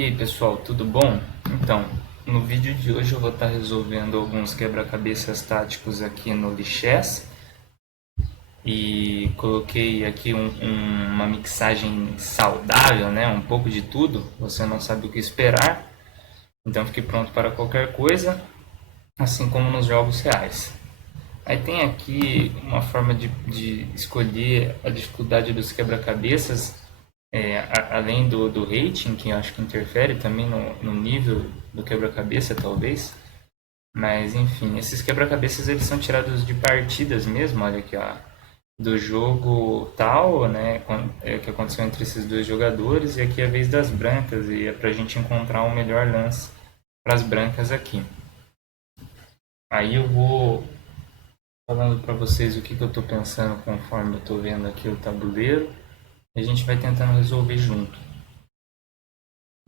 E aí pessoal, tudo bom? Então, no vídeo de hoje eu vou estar resolvendo alguns quebra-cabeças táticos aqui no Lichess e coloquei aqui uma mixagem saudável, né? Um pouco de tudo, você não sabe o que esperar, então fique pronto para qualquer coisa, assim como nos jogos reais. Aí tem aqui uma forma de escolher a dificuldade dos quebra-cabeças, além do rating, que eu acho que interfere também no nível do quebra-cabeça, talvez. Mas, enfim, esses quebra-cabeças eles são tirados de partidas mesmo, olha aqui, ó. Do jogo tal, né, que aconteceu entre esses dois jogadores, e aqui é a vez das brancas, e é pra gente encontrar o melhor lance para as brancas aqui. Aí eu vou falando para vocês o que eu estou pensando conforme eu estou vendo aqui o tabuleiro. E a gente vai tentando resolver junto.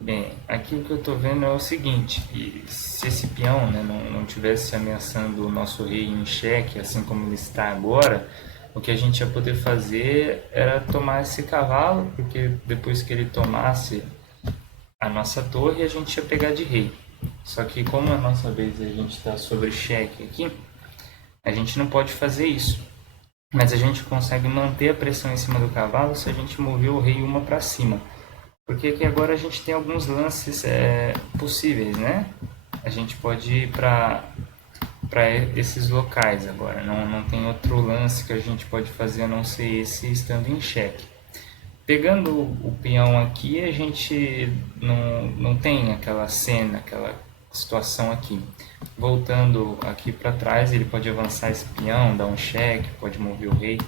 Bem, aqui o que eu estou vendo é o seguinte, se esse peão, né, não tivesse ameaçando o nosso rei em xeque, assim como ele está agora, o que a gente ia poder fazer era tomar esse cavalo, porque depois que ele tomasse a nossa torre, a gente ia pegar de rei. Só que como a nossa vez a gente está sobre xeque aqui, a gente não pode fazer isso. Mas a gente consegue manter a pressão em cima do cavalo se a gente mover o rei uma para cima. Porque aqui agora a gente tem alguns lances possíveis, né? A gente pode ir para esses locais agora. Não tem outro lance que a gente pode fazer a não ser esse estando em xeque. Pegando o peão aqui, a gente não tem aquela cena, aquela situação aqui. Voltando aqui para trás, ele pode avançar esse peão, dar um cheque, pode mover o rei.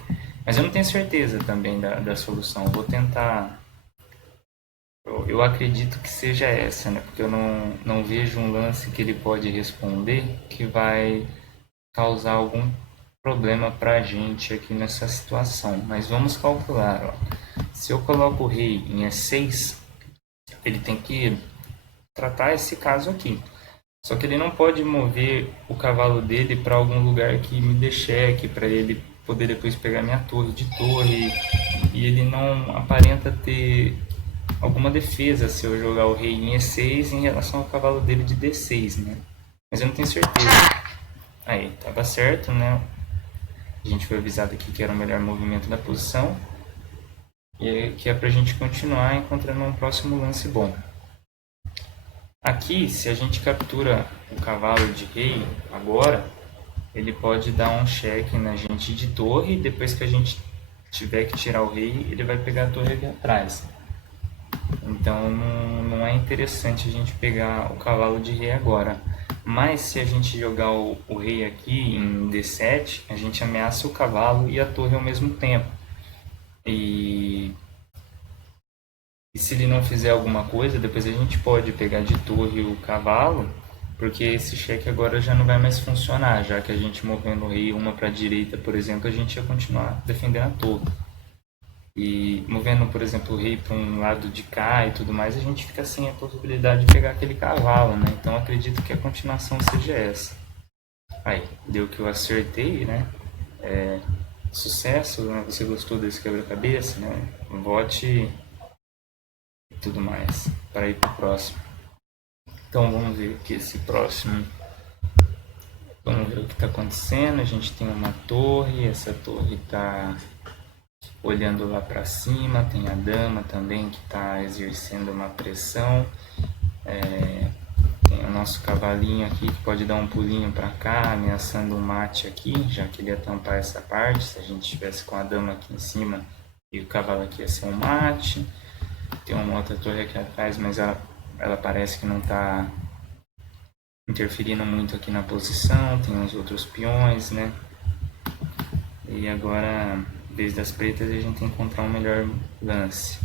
Mas eu não tenho certeza também da solução. Vou tentar. Eu acredito que seja essa, né? Porque eu não vejo um lance que ele pode responder que vai causar algum problema para a gente aqui nessa situação. Mas vamos calcular, ó. Se eu coloco o rei em E6, ele tem que tratar esse caso aqui. Só que ele não pode mover o cavalo dele para algum lugar que me dê cheque, para ele poder depois pegar minha torre de torre. E ele não aparenta ter alguma defesa se eu jogar o rei em E6 em relação ao cavalo dele de D6, né? Mas eu não tenho certeza. Aí, tava certo, né? A gente foi avisado aqui que era o melhor movimento da posição. E que é pra gente continuar encontrando um próximo lance bom. Aqui, se a gente captura o cavalo de rei agora, ele pode dar um cheque na gente de torre. Depois que a gente tiver que tirar o rei, ele vai pegar a torre aqui atrás. Então não é interessante a gente pegar o cavalo de rei agora. Mas se a gente jogar o rei aqui em D7, a gente ameaça o cavalo e a torre ao mesmo tempo. E se ele não fizer alguma coisa, depois a gente pode pegar de torre o cavalo, porque esse cheque agora já não vai mais funcionar, já que a gente movendo o rei uma para a direita, por exemplo, a gente ia continuar defendendo a torre. E movendo, por exemplo, o rei para um lado de cá e tudo mais, a gente fica sem a possibilidade de pegar aquele cavalo, né? Então acredito que a continuação seja essa. Aí, deu que eu acertei, né? Sucesso, né? Você gostou desse quebra-cabeça, né? Vote e tudo mais para ir para o próximo. Então vamos ver aqui esse próximo. Vamos ver o que está acontecendo. A gente tem uma torre, essa torre está olhando lá para cima, tem a dama também que está exercendo uma pressão. Tem o nosso cavalinho aqui que pode dar um pulinho para cá, ameaçando um mate aqui, já que ele ia tampar essa parte. Se a gente estivesse com a dama aqui em cima e o cavalo aqui ia ser um mate. Tem uma outra torre aqui atrás, mas ela parece que não está interferindo muito aqui na posição. Tem os outros peões, né? E agora, desde as pretas, a gente tem que encontrar um melhor lance.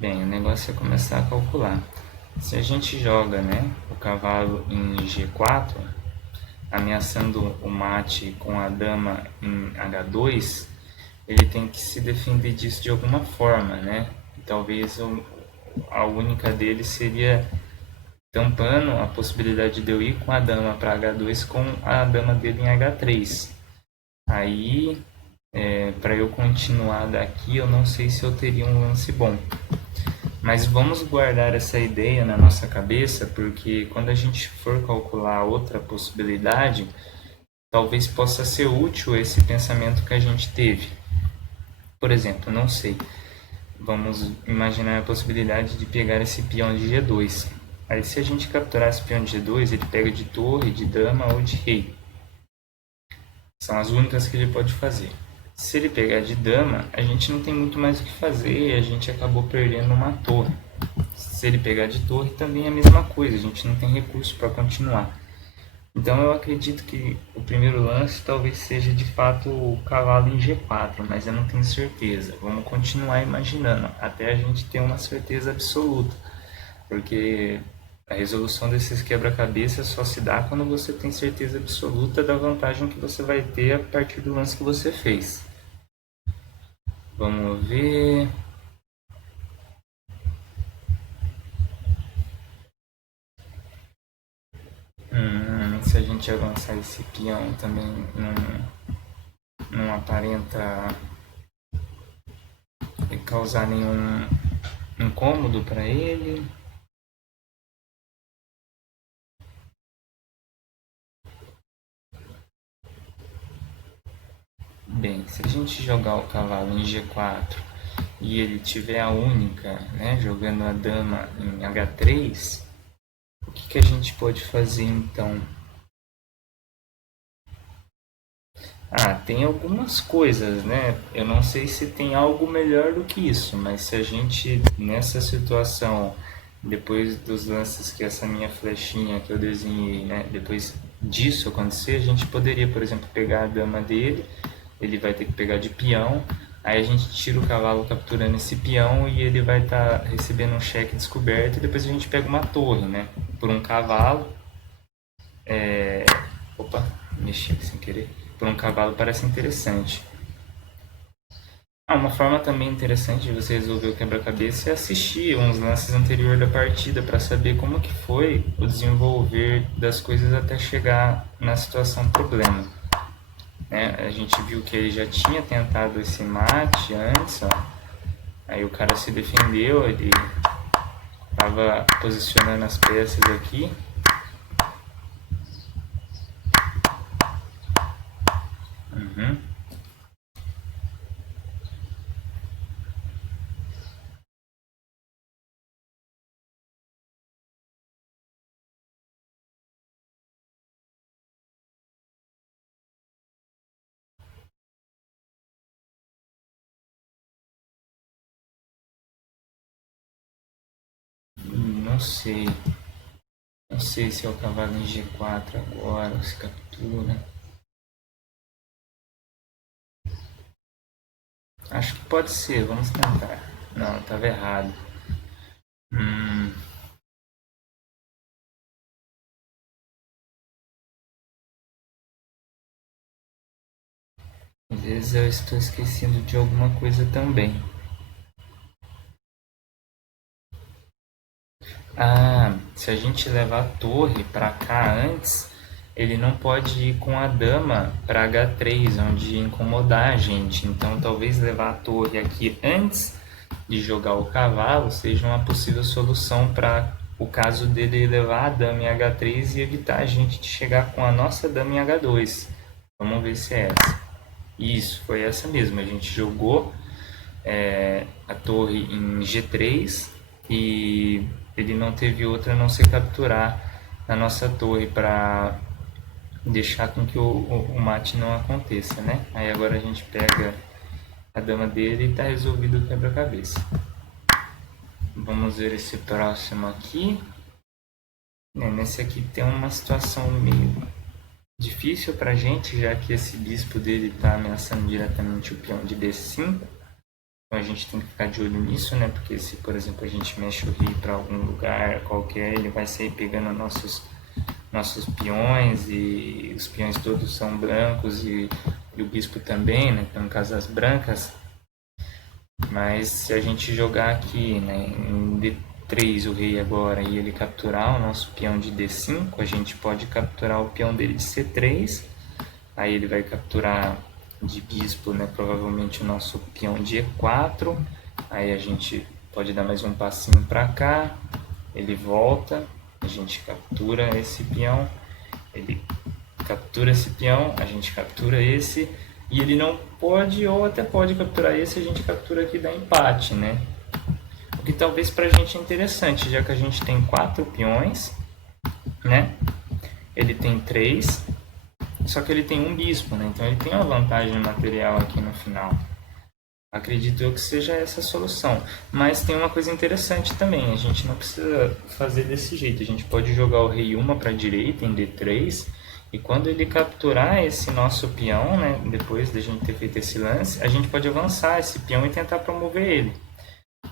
Bem, o negócio é começar a calcular. Se a gente joga, né, o cavalo em G4, ameaçando o mate com a dama em H2, ele tem que se defender disso de alguma forma, né? E talvez a única dele seria tampando a possibilidade de eu ir com a dama para H2 com a dama dele em H3. Aí Para eu continuar daqui, eu não sei se eu teria um lance bom. Mas vamos guardar essa ideia na nossa cabeça, porque quando a gente for calcular outra possibilidade, talvez possa ser útil esse pensamento que a gente teve. Por exemplo, não sei, vamos imaginar a possibilidade de pegar esse peão de G2. Aí se a gente capturar esse peão de G2, ele pega de torre, de dama ou de rei. São as únicas que ele pode fazer. Se ele pegar de dama, a gente não tem muito mais o que fazer e a gente acabou perdendo uma torre. Se ele pegar de torre, também é a mesma coisa, a gente não tem recurso para continuar. Então eu acredito que o primeiro lance talvez seja de fato o cavalo em G4, mas eu não tenho certeza. Vamos continuar imaginando até a gente ter uma certeza absoluta, porque a resolução desses quebra-cabeças só se dá quando você tem certeza absoluta da vantagem que você vai ter a partir do lance que você fez. Vamos ver. Se a gente avançar esse peão também não aparenta causar nenhum incômodo para ele. Bem, se a gente jogar o cavalo em G4 e ele tiver a única, né, jogando a dama em H3, o que a gente pode fazer então? Tem algumas coisas, né? Eu não sei se tem algo melhor do que isso, mas se a gente, nessa situação, depois dos lances que essa minha flechinha que eu desenhei, né? Depois disso acontecer, a gente poderia, por exemplo, pegar a dama dele, ele vai ter que pegar de peão, aí a gente tira o cavalo capturando esse peão e ele vai estar recebendo um cheque descoberto e depois a gente pega uma torre, né? Por um cavalo. Opa, mexi aqui sem querer. Por um cavalo parece interessante. Uma forma também interessante de você resolver o quebra-cabeça é assistir uns lances anteriores da partida para saber como que foi o desenvolver das coisas até chegar na situação problema. A gente viu que ele já tinha tentado esse mate antes, ó. Aí o cara se defendeu, ele estava posicionando as peças aqui. Não sei. Não sei se é o cavalo em G4 agora, se captura. Acho que pode ser, vamos tentar. Não, estava errado. Às vezes eu estou esquecendo de alguma coisa também. Se a gente levar a torre para cá antes, ele não pode ir com a dama para H3, onde ia incomodar a gente. Então talvez levar a torre aqui antes de jogar o cavalo seja uma possível solução para o caso dele levar a dama em H3 e evitar a gente de chegar com a nossa dama em H2. Vamos ver se é essa. Isso, foi essa mesmo. A gente jogou a torre em G3 e ele não teve outra a não ser capturar a nossa torre para deixar com que o mate não aconteça, né? Aí agora a gente pega a dama dele e está resolvido o quebra-cabeça. Vamos ver esse próximo aqui. Nesse aqui tem uma situação meio difícil para a gente, já que esse bispo dele está ameaçando diretamente o peão de D5. Então a gente tem que ficar de olho nisso, né? Porque se, por exemplo, a gente mexe o rei para algum lugar qualquer, ele vai sair pegando nossos peões, e os peões todos são brancos e o bispo também, né? Então, casas brancas. Mas se a gente jogar aqui, né, em D3 o rei agora e ele capturar o nosso peão de D5, a gente pode capturar o peão dele de C3. Aí ele vai capturar de bispo, né? Provavelmente o nosso peão de E4. Aí a gente pode dar mais um passinho para cá. Ele volta, a gente captura esse peão. Ele captura esse peão, a gente captura esse. E ele não pode, ou até pode capturar esse, a gente captura aqui e dá empate, né? O que talvez pra gente é interessante, já que a gente tem 4 peões, né? Ele tem 3, só que ele tem um bispo, né? Então ele tem uma vantagem material aqui no final. Acredito eu que seja essa a solução. Mas tem uma coisa interessante também, a gente não precisa fazer desse jeito. A gente pode jogar o rei 1 para a direita em D3, e quando ele capturar esse nosso peão, né, depois da gente ter feito esse lance, a gente pode avançar esse peão e tentar promover ele.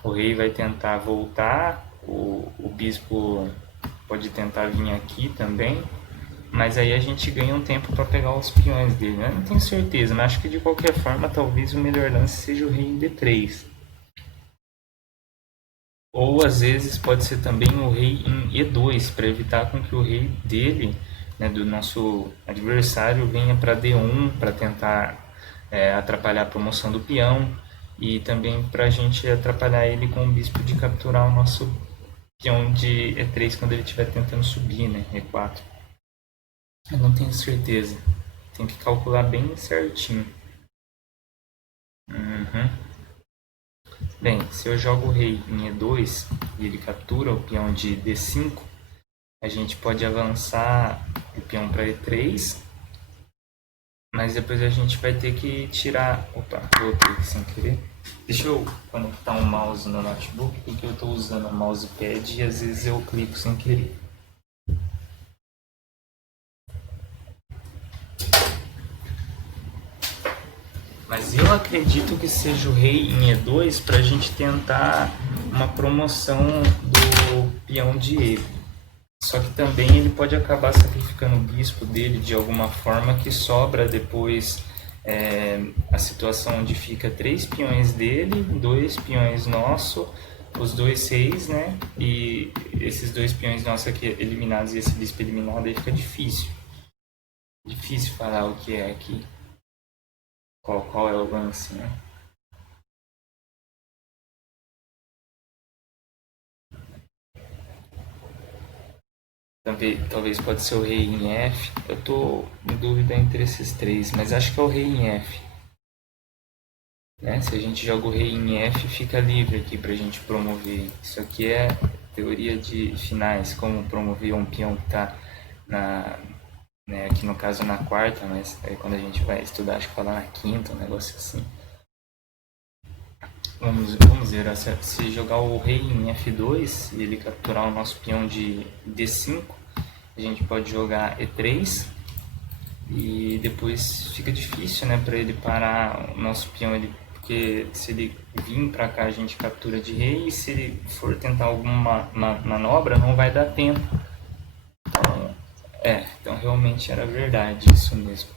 O rei vai tentar voltar, o bispo pode tentar vir aqui também, mas aí a gente ganha um tempo para pegar os peões dele. Eu não tenho certeza, mas acho que de qualquer forma talvez o melhor lance seja o rei em D3. Ou às vezes pode ser também o rei em E2, para evitar com que o rei dele, né, do nosso adversário, venha para D1 para tentar atrapalhar a promoção do peão, e também para a gente atrapalhar ele com o bispo de capturar o nosso peão de E3 quando ele estiver tentando subir, né, E4. Eu não tenho certeza. Tem que calcular bem certinho. Uhum. Bem, se eu jogo o rei em E2 e ele captura o peão de D5, a gente pode avançar o peão para E3, mas depois a gente vai ter que tirar... Opa, voltei sem querer. Deixa eu conectar um mouse no notebook, porque eu estou usando o mousepad e às vezes eu clico sem querer. Mas eu acredito que seja o rei em E2 para a gente tentar uma promoção do peão de E. Só que também ele pode acabar sacrificando o bispo dele de alguma forma, que sobra depois a situação onde fica 3 peões dele, 2 peões nosso, os 2 reis, né? E esses 2 peões nossos aqui eliminados e esse bispo eliminado, aí fica difícil. Difícil falar o que é aqui. Qual é o lance, né? Também, talvez pode ser o rei em F. Eu tô em dúvida entre esses 3, mas acho que é o rei em F. Né? Se a gente joga o rei em F, fica livre aqui pra gente promover. Isso aqui é teoria de finais, como promover um peão que tá né, aqui no caso na quarta, mas aí quando a gente vai estudar, acho que fala na quinta, um negócio assim. Vamos ver, se jogar o rei em F2 e ele capturar o nosso peão de D5, a gente pode jogar E3 e depois fica difícil, né, para ele parar o nosso peão, porque se ele vir para cá a gente captura de rei, e se ele for tentar alguma manobra não vai dar tempo. Então realmente era verdade isso mesmo.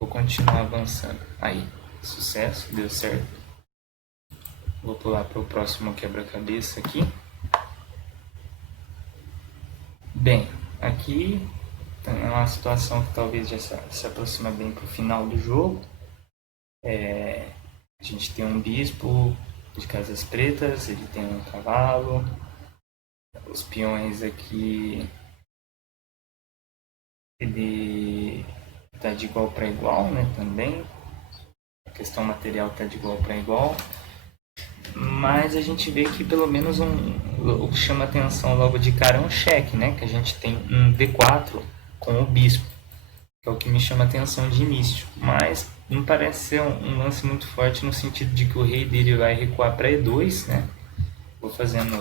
Vou continuar avançando. Aí, sucesso, deu certo. Vou pular para o próximo quebra-cabeça aqui. Bem, aqui é uma situação que talvez já se aproxima bem para o final do jogo. A gente tem um bispo de casas pretas, ele tem um cavalo. Os peões aqui, ele está de igual para igual, né, também. A questão material está de igual para igual. Mas a gente vê que pelo menos o que chama atenção logo de cara é um cheque, né? Que a gente tem um D4 com o bispo, que é o que me chama atenção de início. Mas não parece ser um lance muito forte no sentido de que o rei dele vai recuar para E2, né? Vou fazendo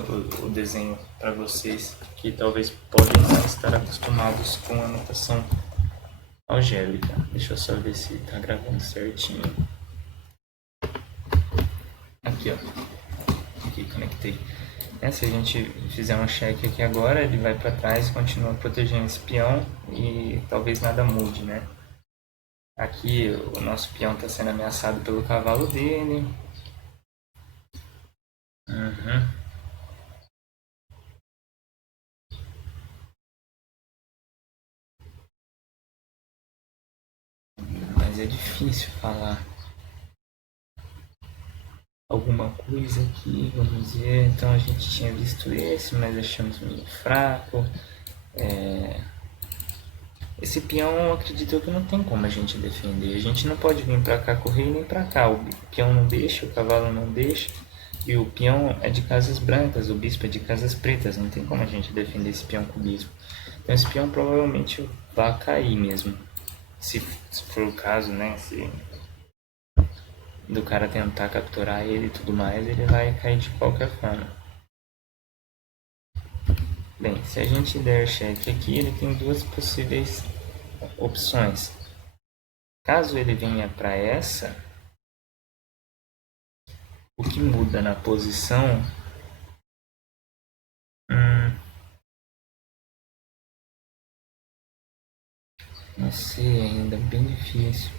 o desenho para vocês que talvez podem não estar acostumados com a notação algébrica. Deixa eu só ver se está gravando certinho. Aqui, ó. Aqui, conectei. Se a gente fizer um cheque aqui agora, ele vai para trás e continua protegendo esse peão e talvez nada mude, né? Aqui o nosso peão está sendo ameaçado pelo cavalo dele. Uhum. mas é difícil falar alguma coisa aqui, vamos ver. Então a gente tinha visto esse, mas achamos meio fraco. Esse peão, eu acredito que não tem como a gente defender. A gente não pode vir pra cá com o rei nem pra cá. O peão não deixa, o cavalo não deixa. E o peão é de casas brancas, o bispo é de casas pretas. Não tem como a gente defender esse peão com o bispo. Então esse peão provavelmente vai cair mesmo. Se for o caso, né? Se do cara tentar capturar ele e tudo mais, ele vai cair de qualquer forma. Bem, se a gente der cheque aqui, ele tem duas possíveis opções. Caso ele venha para essa, o que muda na posição? Não sei ainda, bem difícil.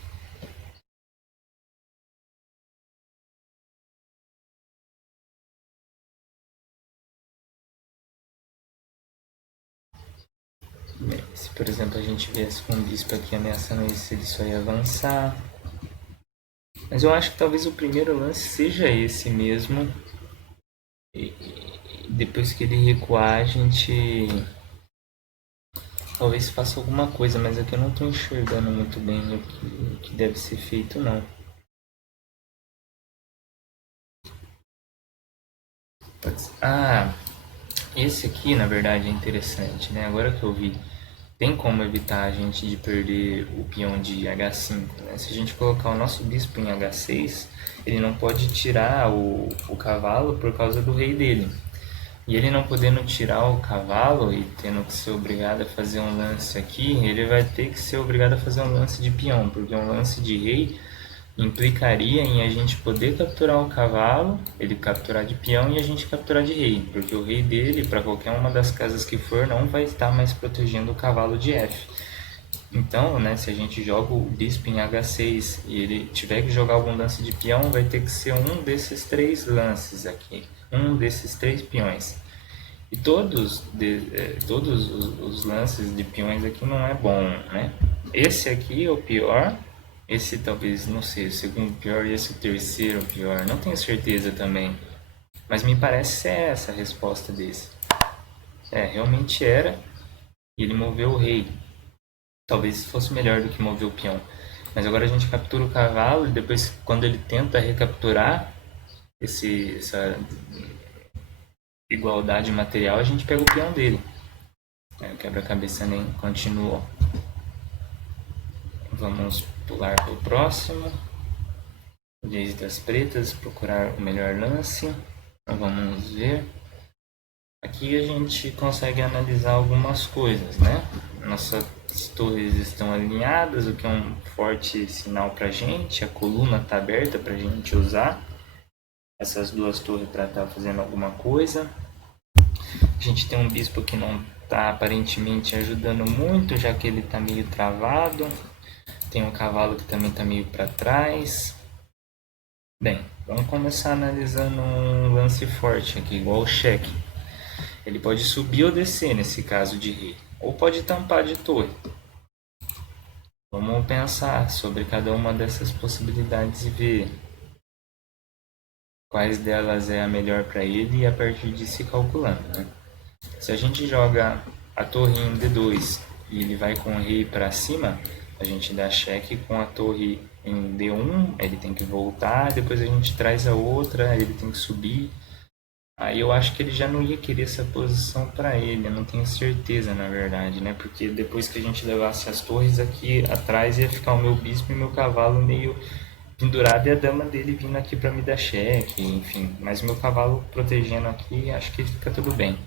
Bem, se por exemplo a gente viesse com o bispo aqui ameaçando isso, ele só ia avançar. Mas eu acho que talvez o primeiro lance seja esse mesmo. E depois que ele recuar, a gente talvez faça alguma coisa, mas aqui eu não estou enxergando muito bem o que deve ser feito, não. Ah, esse aqui na verdade é interessante, né? Agora que eu vi, tem como evitar a gente de perder o peão de H5, né? Se a gente colocar o nosso bispo em H6, ele não pode tirar o cavalo por causa do rei dele. E ele não podendo tirar o cavalo e tendo que ser obrigado a fazer um lance aqui, ele vai ter que ser obrigado a fazer um lance de peão, porque um lance de rei implicaria em a gente poder capturar o cavalo, ele capturar de peão e a gente capturar de rei, porque o rei dele, para qualquer uma das casas que for, não vai estar mais protegendo o cavalo de F. Então, né, se a gente joga o bispo em H6 e ele tiver que jogar algum lance de peão, vai ter que ser um desses três lances aqui, um desses três peões. E todos os lances de peões aqui não é bom, né? Esse aqui é o pior, esse talvez, não sei, o segundo pior e esse o terceiro pior, não tenho certeza também. Mas me parece ser essa a resposta desse. É, realmente era, e ele moveu o rei. Talvez fosse melhor do que mover o peão. Mas agora a gente captura o cavalo e depois, quando ele tenta recapturar essa igualdade material, a gente pega o peão dele. O quebra-cabeça nem continuou. Vamos pular para o próximo. Vez das pretas, procurar o melhor lance. Vamos ver. Aqui a gente consegue analisar algumas coisas, né? Nossas torres estão alinhadas, o que é um forte sinal para a gente. A coluna está aberta para a gente usar essas duas torres para estar fazendo alguma coisa. A gente tem um bispo que não está aparentemente ajudando muito, já que ele está meio travado. Tem um cavalo que também está meio para trás. Bem, vamos começar analisando um lance forte aqui, igual o cheque. Ele pode subir ou descer nesse caso de rei, ou pode tampar de torre. Vamos pensar sobre cada uma dessas possibilidades e ver quais delas é a melhor para ele e a partir disso ir calculando, né? Se a gente joga a torre em D2 e ele vai com o rei para cima, a gente dá cheque com a torre em D1, ele tem que voltar, depois a gente traz a outra, ele tem que subir. Aí eu acho que ele já não ia querer essa posição para ele, eu não tenho certeza na verdade, né? Porque depois que a gente levasse as torres aqui atrás ia ficar o meu bispo e meu cavalo meio pendurado e a dama dele vindo aqui para me dar cheque, enfim. Mas o meu cavalo protegendo aqui, acho que fica tudo bem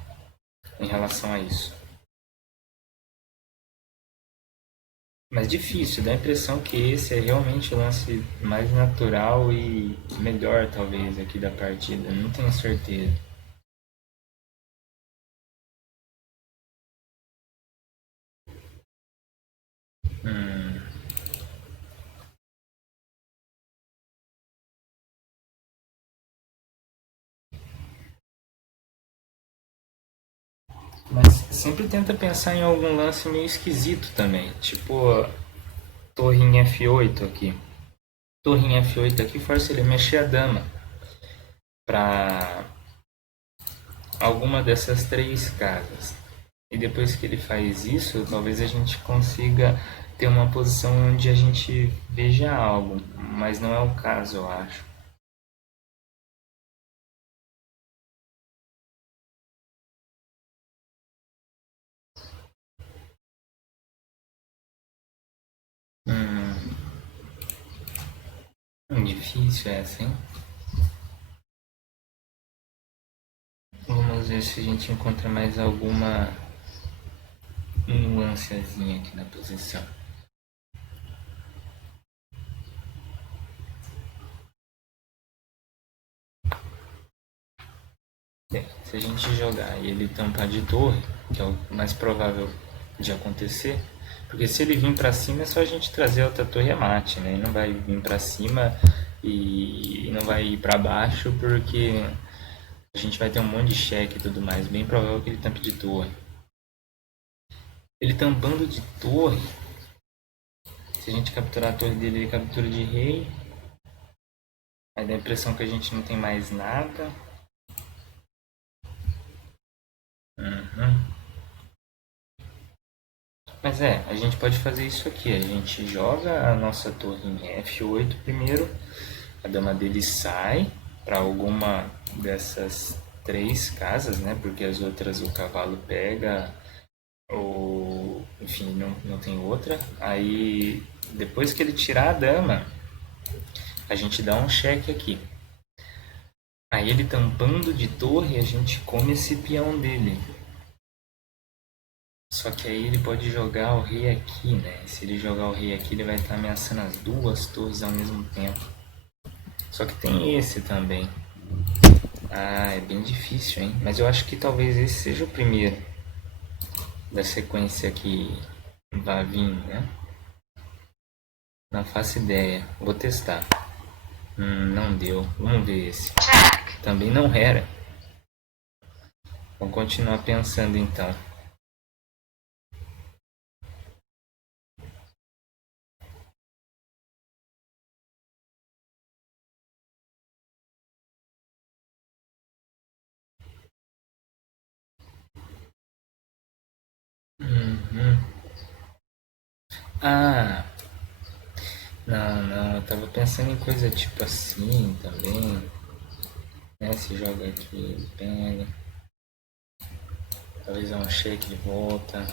em relação a isso. Mas difícil, dá a impressão que esse é realmente o lance mais natural e melhor, talvez, aqui da partida. Não tenho certeza. Hum. Mas sempre tenta pensar em algum lance meio esquisito também. Tipo, torre em F8 aqui. Torre em F8 aqui força ele a mexer a dama para alguma dessas três casas. E depois que ele faz isso, talvez a gente consiga ter uma posição onde a gente veja algo, mas não é o caso, eu acho. Difícil essa, hein? Vamos ver se a gente encontra mais alguma nuancezinha aqui na posição. Bem, se a gente jogar e ele tampar de torre, que é o mais provável de acontecer, porque se ele vir para cima é só a gente trazer a outra torre a mate, né? Ele não vai vir para cima e não vai ir para baixo porque a gente vai ter um monte de cheque e tudo mais. Bem provável que ele tampe de torre. Ele tampando de torre, se a gente capturar a torre dele, ele captura de rei. Aí dá a impressão que a gente não tem mais nada. Mas a gente pode fazer isso aqui. A gente joga a nossa torre em F8 primeiro. A dama dele sai para alguma dessas três casas, né? Porque as outras o cavalo pega, ou enfim, não tem outra. Aí depois que ele tirar a dama, a gente dá um cheque aqui. Aí ele tampando de torre, a gente come esse peão dele. Só que aí ele pode jogar o rei aqui, né? Se ele jogar o rei aqui, ele vai estar ameaçando as duas torres ao mesmo tempo. Só que tem esse também. Ah, é bem difícil, hein? Mas eu acho que talvez esse seja o primeiro da sequência que vai vir, né? Não faço ideia. Vou testar. Não deu. Vamos ver esse. Também não era. Vamos continuar pensando então. Ah, não, eu tava pensando em coisa tipo assim também, né? Se joga aqui, pega, talvez é um cheque de volta.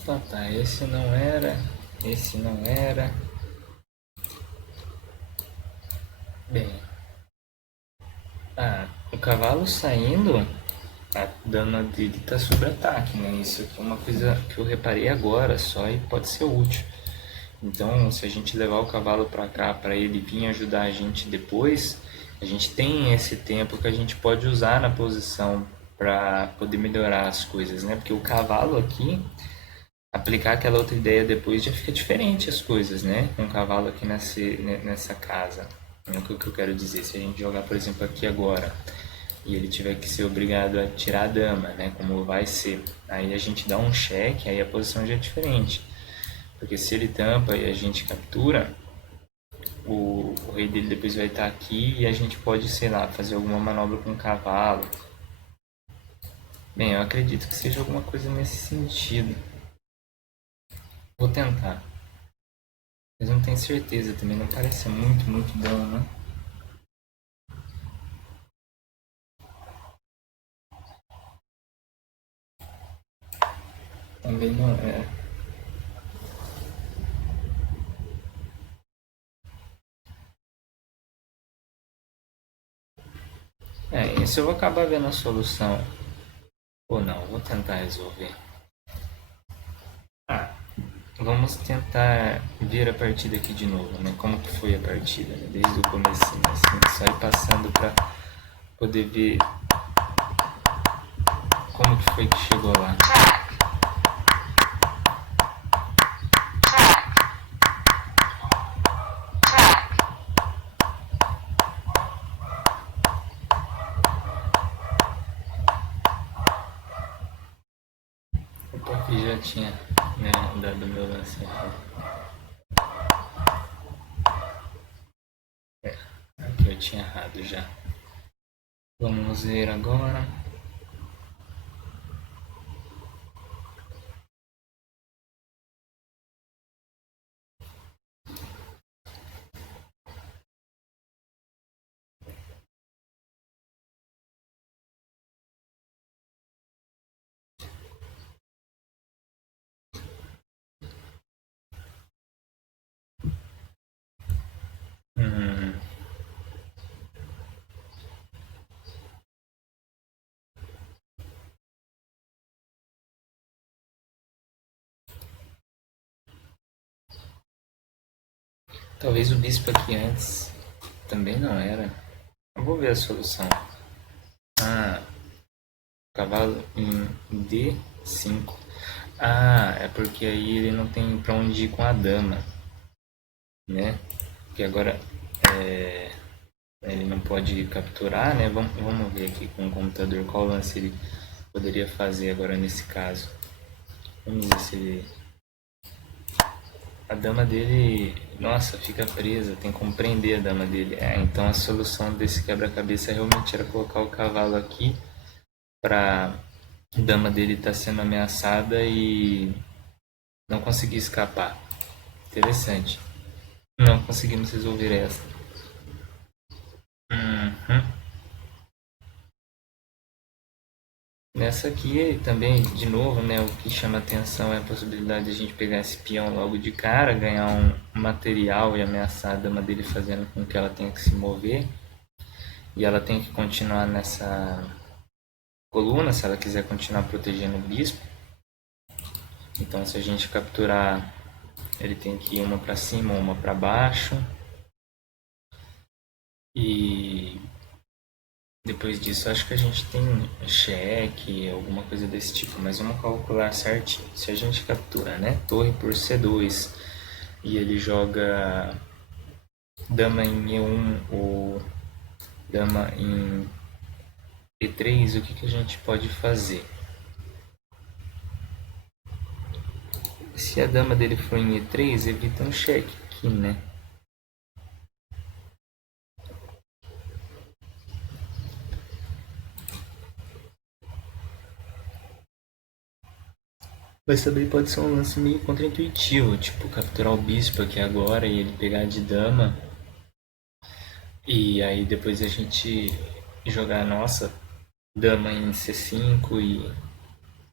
Então tá, esse não era, esse não era. Bem, o cavalo saindo, a dama dele tá sob ataque, né? Isso aqui é uma coisa que eu reparei agora só e pode ser útil. Então, se a gente levar o cavalo para cá para ele vir ajudar a gente depois, a gente tem esse tempo que a gente pode usar na posição para poder melhorar as coisas, né? Porque o cavalo aqui, aplicar aquela outra ideia depois já fica diferente as coisas, né? Com o cavalo aqui nessa casa. É o que eu quero dizer. Se a gente jogar, por exemplo, aqui agora e ele tiver que ser obrigado a tirar a dama, né? Como vai ser. Aí a gente dá um cheque, aí a posição já é diferente. Porque se ele tampa e a gente captura, o rei dele depois vai estar aqui e a gente pode, sei lá, fazer alguma manobra com o cavalo. Bem, eu acredito que seja alguma coisa nesse sentido. Vou tentar. Mas não tenho certeza também, não parece muito, muito bom, né? Também não é. Isso eu vou acabar vendo a solução. Ou não, vou tentar resolver. Vamos tentar ver a partida aqui de novo, né? Como que foi a partida, né? Desde o começo, assim, só ir passando para poder ver como que foi que chegou lá. já tinha, né, dado meu lance errado. Aqui eu tinha errado já. Vamos ver agora. Hum, talvez o bispo aqui antes também não era. Eu vou ver a solução. Ah, cavalo em D5. Ah, é porque aí ele não tem pra onde ir com a dama, né? Porque agora ele não pode capturar, né? Vamos ver aqui com o computador qual lance ele poderia fazer agora nesse caso. Vamos ver se ele... A dama dele, nossa, fica presa, tem como prender a dama dele. Então a solução desse quebra-cabeça realmente era colocar o cavalo aqui pra dama dele estar sendo ameaçada e não conseguir escapar. Interessante. Não conseguimos resolver essa. Uhum. Nessa aqui também, de novo, né, o que chama atenção é a possibilidade de a gente pegar esse peão logo de cara, ganhar um material e ameaçar a dama dele fazendo com que ela tenha que se mover. E ela tem que continuar nessa coluna se ela quiser continuar protegendo o bispo. Então se a gente capturar, ele tem que ir uma para cima, uma para baixo. E depois disso, acho que a gente tem cheque, alguma coisa desse tipo, mas vamos calcular certinho. Se a gente captura, né, torre por C2 e ele joga dama em E1 ou dama em E3, o que, que a gente pode fazer? Se a dama dele for em E3, evita um cheque aqui, né? Mas também pode ser um lance meio contraintuitivo, tipo capturar o bispo aqui agora e ele pegar de dama. E aí depois a gente jogar a nossa dama em C5 e...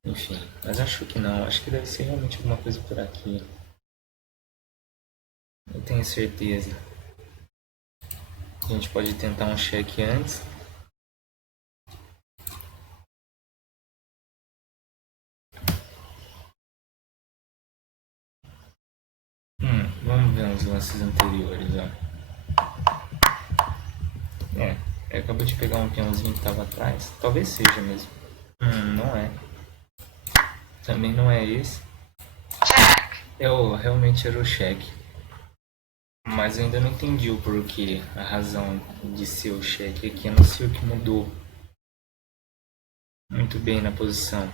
Enfim, mas acho que não. Acho que deve ser realmente alguma coisa por aqui. Não tenho certeza. A gente pode tentar um cheque antes. Vamos ver os lances anteriores, ó. Acabou de pegar um peãozinho que estava atrás. Talvez seja mesmo. Não é. Também não é esse. Realmente era o cheque. Mas eu ainda não entendi o porquê, a razão de ser o cheque aqui. Eu não sei o que mudou muito bem na posição.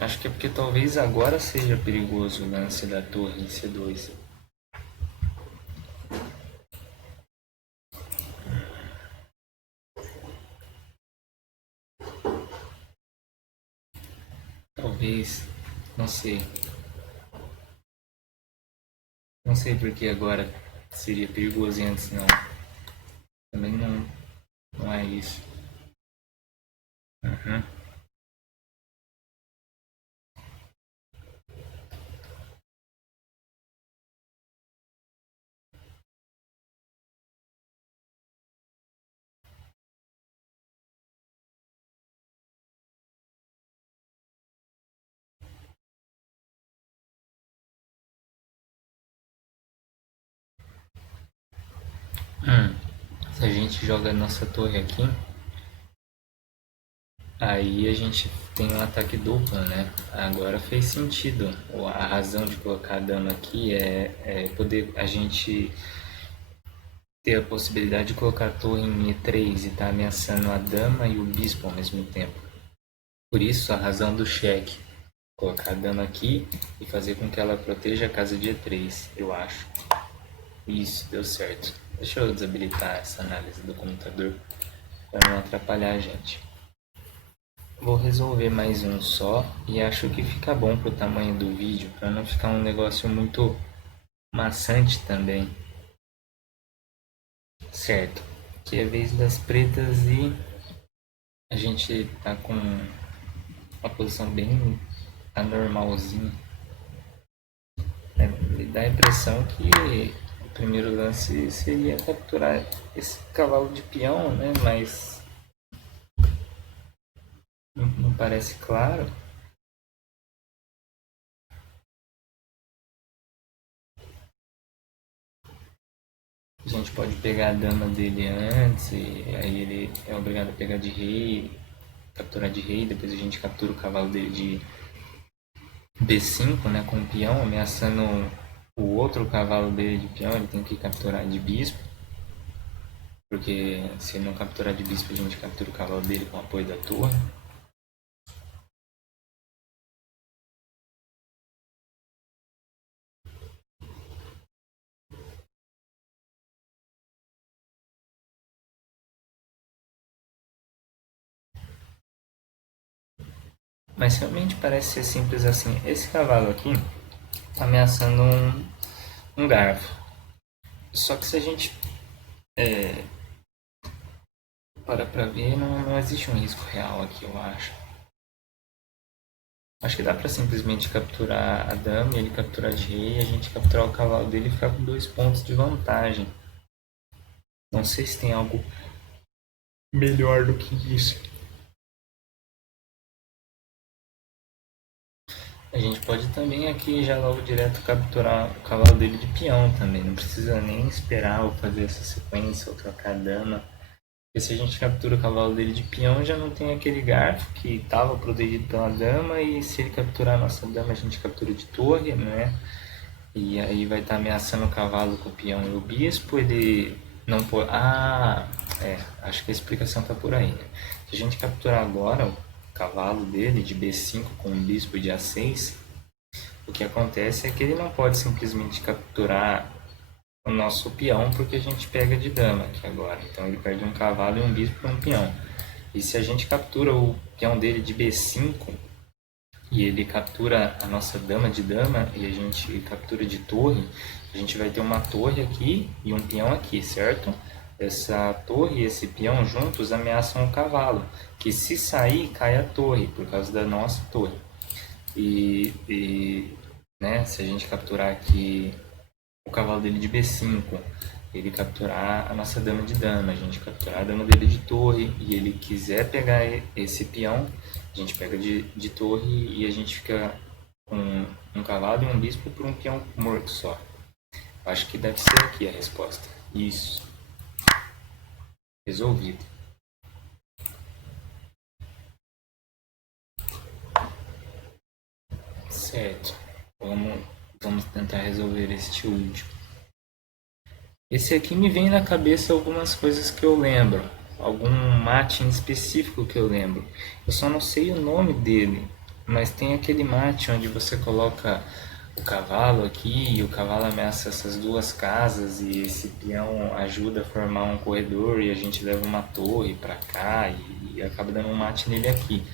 Acho que é porque talvez agora seja perigoso o lance da torre em C2. Talvez, não sei. Não sei porque agora seria perigoso e antes não. Também não é isso. Uhum. Se a gente joga a nossa torre aqui, aí a gente tem um ataque duplo, né? Agora fez sentido. A razão de colocar a dama aqui é poder a gente ter a possibilidade de colocar a torre em E3 e estar ameaçando a dama e o bispo ao mesmo tempo. Por isso, a razão do cheque. Colocar a dama aqui e fazer com que ela proteja a casa de E3, eu acho. Isso, deu certo. Deixa eu desabilitar essa análise do computador para não atrapalhar a gente. Vou resolver mais um só e acho que fica bom pro tamanho do vídeo, para não ficar um negócio muito maçante também. Certo, aqui é a vez das pretas e a gente tá com uma posição bem anormalzinha. Me dá a impressão que o primeiro lance seria capturar esse cavalo de peão, né? Mas não parece claro. A gente pode pegar a dama dele antes, e aí ele é obrigado a pegar de rei, capturar de rei, depois a gente captura o cavalo dele de B5, né, com o peão, ameaçando o outro cavalo dele de peão, ele tem que capturar de bispo, porque se ele não capturar de bispo, a gente captura o cavalo dele com o apoio da torre. Mas realmente parece ser simples assim. Esse cavalo aqui está ameaçando um garfo. Só que se a gente para pra ver, não existe um risco real aqui, eu acho. Acho que dá pra simplesmente capturar a dama e ele capturar de rei e a gente capturar o cavalo dele e ficar com 2 pontos de vantagem. Não sei se tem algo melhor do que isso. A gente pode também aqui já logo direto capturar o cavalo dele de peão também. Não precisa nem esperar ou fazer essa sequência ou trocar a dama. Porque se a gente captura o cavalo dele de peão, já não tem aquele garfo que estava protegido pela dama. E se ele capturar a nossa dama, a gente captura de torre, né? E aí vai estar ameaçando o cavalo com o peão e o bispo. Ele não pode. Ah, acho que a explicação está por aí, né? Se a gente capturar agora o cavalo dele de B5 com o bispo de A6, o que acontece é que ele não pode simplesmente capturar o nosso peão porque a gente pega de dama aqui agora. Então ele perde um cavalo e um bispo para um peão. E se a gente captura o peão dele de B5 e ele captura a nossa dama de dama e a gente captura de torre, a gente vai ter uma torre aqui e um peão aqui, certo? Essa torre e esse peão juntos ameaçam o cavalo, que se sair cai a torre por causa da nossa torre. Né, se a gente capturar aqui o cavalo dele de B5, ele capturar a nossa dama de dama, a gente capturar a dama dele de torre e ele quiser pegar esse peão, a gente pega de torre e a gente fica com um cavalo e um bispo por um peão morto só. Acho que deve ser aqui a resposta. Isso. Resolvido. Certo. Vamos tentar resolver este último. Esse aqui me vem na cabeça algumas coisas que eu lembro. Algum mate em específico que eu lembro. Eu só não sei o nome dele. Mas tem aquele mate onde você coloca o cavalo aqui e o cavalo ameaça essas duas casas e esse peão ajuda a formar um corredor e a gente leva uma torre para cá e acaba dando um mate nele aqui.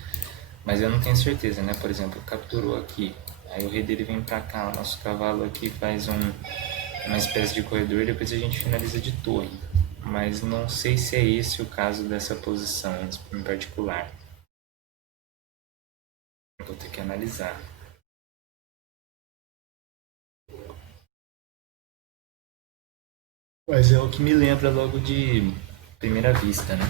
Mas eu não tenho certeza, né? Por exemplo, capturou aqui. Aí o rei dele vem para cá, o nosso cavalo aqui faz uma espécie de corredor e depois a gente finaliza de torre. Mas não sei se é esse o caso dessa posição em particular. Vou ter que analisar. Mas é o que me lembra logo de primeira vista, né?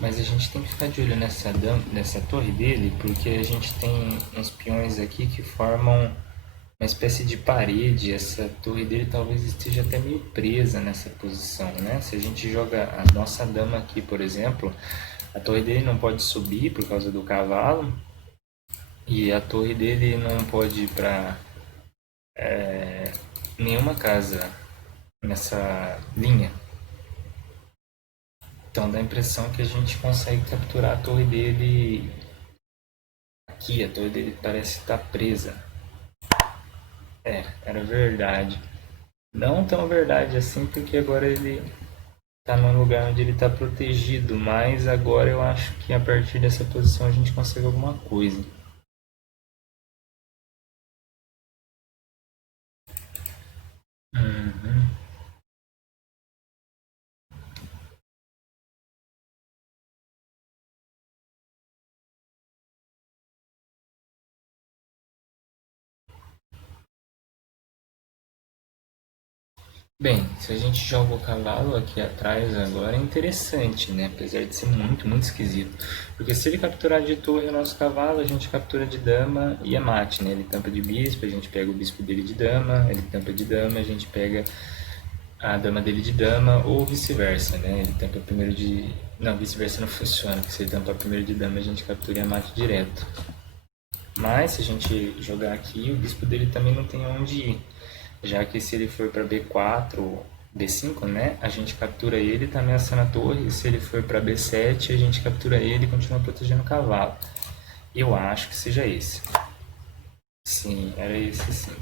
É, Mas a gente tem que ficar de olho nessa torre dele, porque a gente tem uns peões aqui que formam uma espécie de parede. Essa torre dele talvez esteja até meio presa nessa posição, né? Se a gente joga a nossa dama aqui, por exemplo, a torre dele não pode subir por causa do cavalo, e a torre dele não pode ir para nenhuma casa nessa linha. Então dá a impressão que a gente consegue capturar a torre dele aqui. A torre dele parece estar presa. Era verdade. Não tão verdade assim, porque agora ele está num lugar onde ele está protegido. Mas agora eu acho que a partir dessa posição a gente consegue alguma coisa. Uhum. Bem, se a gente joga o cavalo aqui atrás agora é interessante, né? Apesar de ser muito, muito esquisito. Porque se ele capturar de torre o nosso cavalo, a gente captura de dama e é mate, né? Ele tampa de bispo, a gente pega o bispo dele de dama, ele tampa de dama, a gente pega a dama dele de dama, ou vice-versa, né? Ele tampa primeiro de... Não, vice-versa não funciona, porque se ele tampar primeiro de dama, a gente captura e a mate direto. Mas se a gente jogar aqui, o bispo dele também não tem onde ir, já que se ele for para B4, B5, né, a gente captura ele e tá ameaçando a torre, e se ele for para B7, a gente captura ele e continua protegendo o cavalo. Eu acho que seja esse. Sim, era esse sim.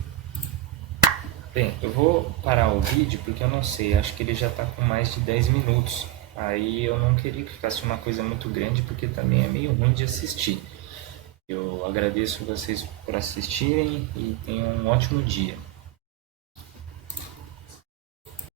Bem, eu vou parar o vídeo porque eu não sei, acho que ele já está com mais de 10 minutos. Aí eu não queria que ficasse uma coisa muito grande porque também é meio ruim de assistir. Eu agradeço vocês por assistirem e tenham um ótimo dia.